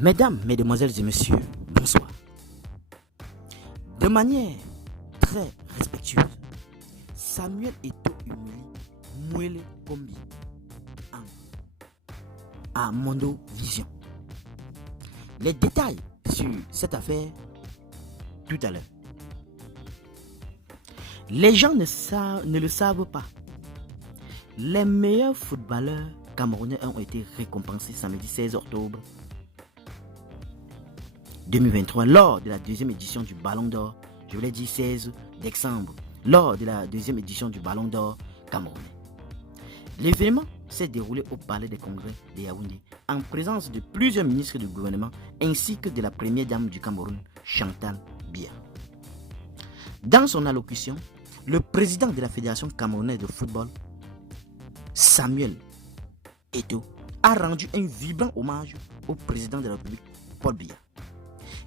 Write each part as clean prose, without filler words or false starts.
Mesdames, Mesdemoiselles et Messieurs, bonsoir. De manière très respectueuse, Samuel Eto'o humilie Mwele Kombi à Mondo Vision. Les détails sur cette affaire tout à l'heure. Les gens ne le savent pas. Les meilleurs footballeurs camerounais ont été récompensés samedi 16 octobre 2023 lors de la deuxième édition du Ballon d'Or. Je vous l'ai dit 16 décembre, lors de la deuxième édition du Ballon d'Or camerounais. L'événement s'est déroulé au Palais des Congrès de Yaoundé en présence de plusieurs ministres du gouvernement ainsi que de la première dame du Cameroun, Chantal Biya. Dans son allocution, le président de la Fédération camerounaise de football, Samuel Eto'o, a rendu un vibrant hommage au président de la République, Paul Biya,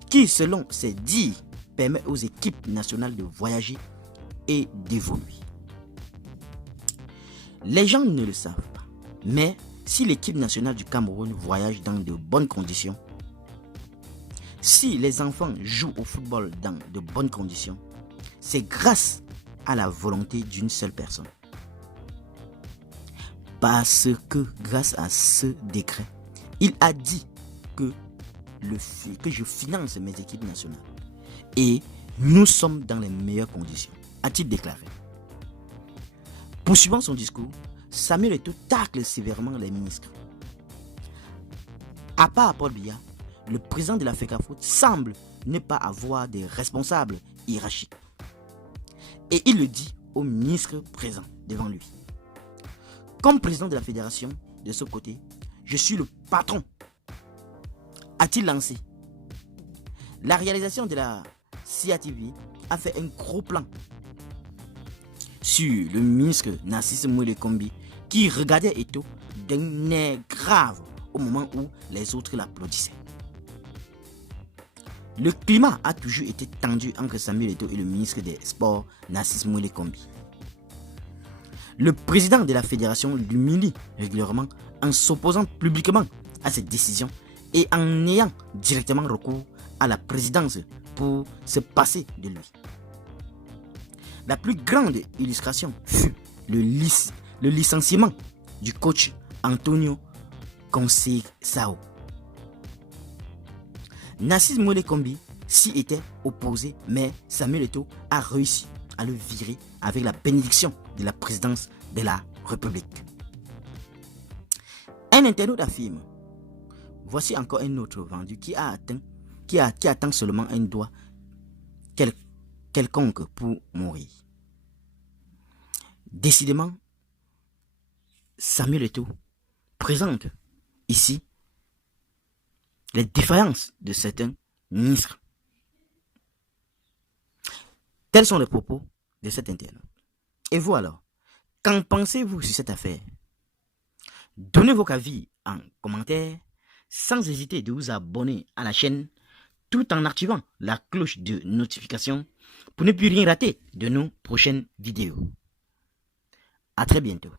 qui, selon ses dires, permet aux équipes nationales de voyager et d'évoluer. Les gens ne le savent pas, mais si l'équipe nationale du Cameroun voyage dans de bonnes conditions, si les enfants jouent au football dans de bonnes conditions, c'est grâce à la volonté d'une seule personne. Parce que grâce à ce décret, il a dit que je finance mes équipes nationales et nous sommes dans les meilleures conditions, a-t-il déclaré. Poursuivant son discours, Samuel Eto'o tacle sévèrement les ministres. À part Paul Biya, le président de la FECAFOOT semble ne pas avoir de responsables hiérarchiques. Et il le dit aux ministres présents devant lui. Comme président de la fédération, de ce côté, je suis le patron, a-t-il lancé. La réalisation de la CATV a fait un gros plan sur le ministre Narcisse Mwele Kombi qui regardait Eto'o d'un air grave au moment où les autres l'applaudissaient. Le climat a toujours été tendu entre Samuel Eto'o et le ministre des Sports Narcisse Mwele Kombi. Le président de la fédération l'humilie régulièrement en s'opposant publiquement à cette décision et en ayant directement recours à la présidence pour se passer de lui. La plus grande illustration fut le licenciement du coach Antonio Conceição. Narcisse Mwele Kombi s'y était opposé, mais Samuel Eto'o a réussi à le virer avec la bénédiction de la présidence de la République. Un internaute affirme: voici encore un autre vendu qui attend seulement un doigt quelconque pour mourir. Décidément, Samuel Eto'o présente ici les différences de certains ministres. Tels sont les propos de cet internaute. Et vous alors, qu'en pensez-vous sur cette affaire? Donnez vos avis en commentaire, sans hésiter de vous abonner à la chaîne, tout en activant la cloche de notification pour ne plus rien rater de nos prochaines vidéos. À très bientôt.